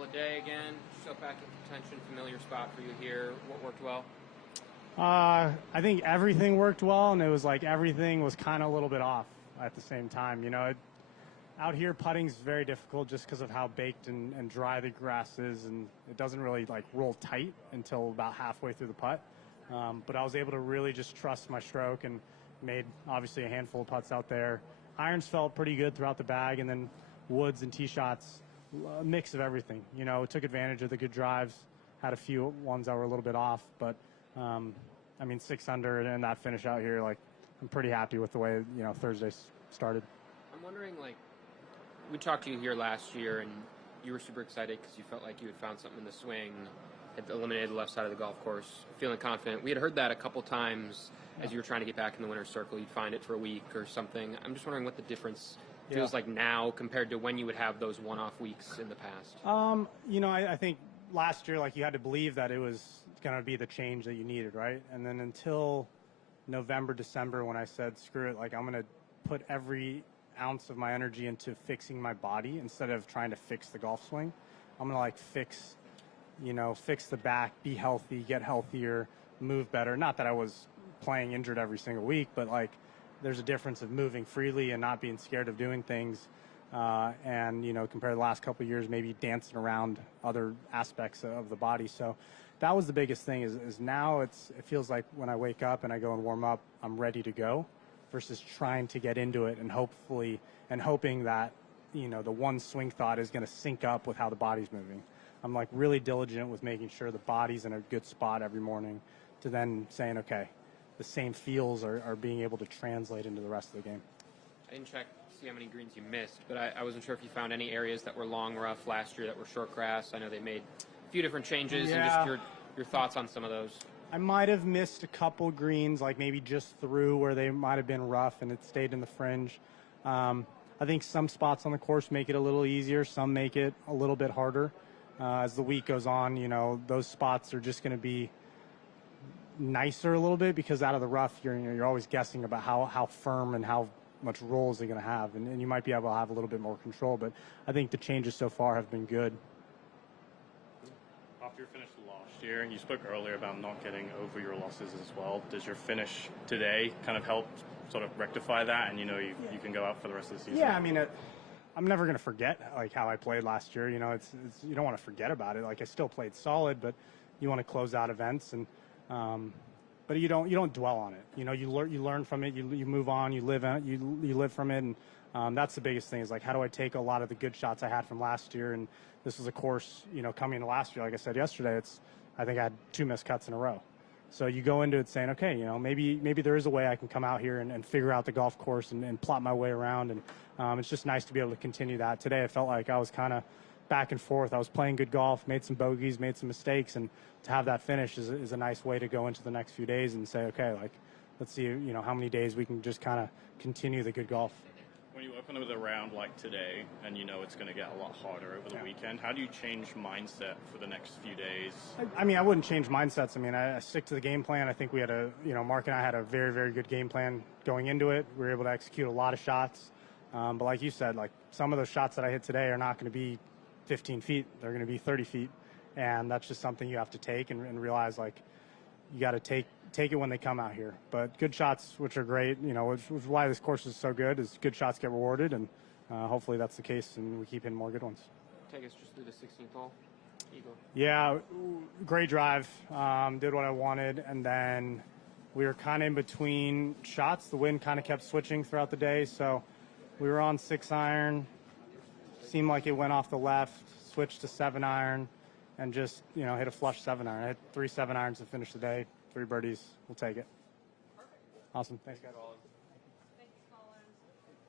solid day again. Still back in contention, familiar spot for you here. What worked well? I think everything worked well, and it was like everything was kind of a little bit off at the same time. Out here putting's very difficult just because of how baked and dry the grass is, and it doesn't really like roll tight until about halfway through the putt. But I was able to really just trust my stroke and made obviously a handful of putts out there. Irons felt pretty good throughout the bag, and then woods and tee shots, a mix of everything. Took advantage of the good drives, had a few ones that were a little bit off, but 6 under and that finish out here, I'm pretty happy with the way, Thursday started. I'm wondering, we talked to you here last year, and you were super excited because you felt like you had found something in the swing, had eliminated the left side of the golf course, feeling confident. We had heard that a couple times as you were trying to get back in the winner's circle. You'd find it for a week or something. I'm just wondering what the difference feels like now compared to when you would have those one-off weeks in the past. I think last year, you had to believe that it was going to be the change that you needed, right? And then until November, December, when I said, screw it, I'm going to put every ounce of my energy into fixing my body instead of trying to fix the golf swing. I'm going to fix the back, be healthy, get healthier, move better. Not that I was playing injured every single week, but there's a difference of moving freely and not being scared of doing things. And compared to the last couple of years, maybe dancing around other aspects of the body. So that was the biggest thing is now it feels like when I wake up and I go and warm up, I'm ready to go versus trying to get into it and hoping that, the one swing thought is going to sync up with how the body's moving. I'm really diligent with making sure the body's in a good spot every morning to then saying, okay, the same feels are being able to translate into the rest of the game. I didn't check to see how many greens you missed, but I wasn't sure if you found any areas that were long rough last year that were short grass. I know they made a few different changes, and just your thoughts on some of those. I might have missed a couple greens, maybe just through where they might have been rough and it stayed in the fringe. I think some spots on the course make it a little easier. Some make it a little bit harder. As the week goes on, those spots are just going to be nicer a little bit because out of the rough, you're always guessing about how firm and how much roll is they going to have. And you might be able to have a little bit more control. But I think the changes so far have been good. After your finish last year, and you spoke earlier about not getting over your losses as well, does your finish today kind of help sort of rectify that and you can go out for the rest of the season? Yeah, I'm never going to forget how I played last year. It's you don't want to forget about it. I still played solid, but you want to close out events and but you don't dwell on it. You learn from it, you move on, you live from it, and that's the biggest thing is how do I take a lot of the good shots I had from last year. And this was a course, coming into last year, like I said yesterday, I think I had 2 missed cuts in a row. So you go into it saying, okay, maybe there is a way I can come out here and figure out the golf course and plot my way around. And it's just nice to be able to continue that. Today I felt like I was kind of back and forth. I was playing good golf, made some bogeys, made some mistakes, and to have that finish is a nice way to go into the next few days and say, okay, let's see, how many days we can just kind of continue the good golf. When you open with a round like today and it's going to get a lot harder over the weekend, how do you change mindset for the next few days? I wouldn't change mindsets. I stick to the game plan. I think we had Mark and I had a very, very good game plan going into it. We were able to execute a lot of shots. But like you said, some of those shots that I hit today are not going to be 15 feet. They're going to be 30 feet. And that's just something you have to take and realize, you got to take it when they come out here. But good shots, which are great, which is why this course is so good, is good shots get rewarded, and hopefully that's the case, and we keep hitting more good ones. Take us just through the 16th hole. Eagle. Yeah, great drive. Did what I wanted, and then we were kind of in between shots. The wind kind of kept switching throughout the day, so we were on 6-iron. Seemed like it went off the left, switched to 7-iron, and just, hit a flush 7-iron. I hit 3 7-irons to finish the day, 3 birdies. We'll take it. Awesome. Thanks, guys.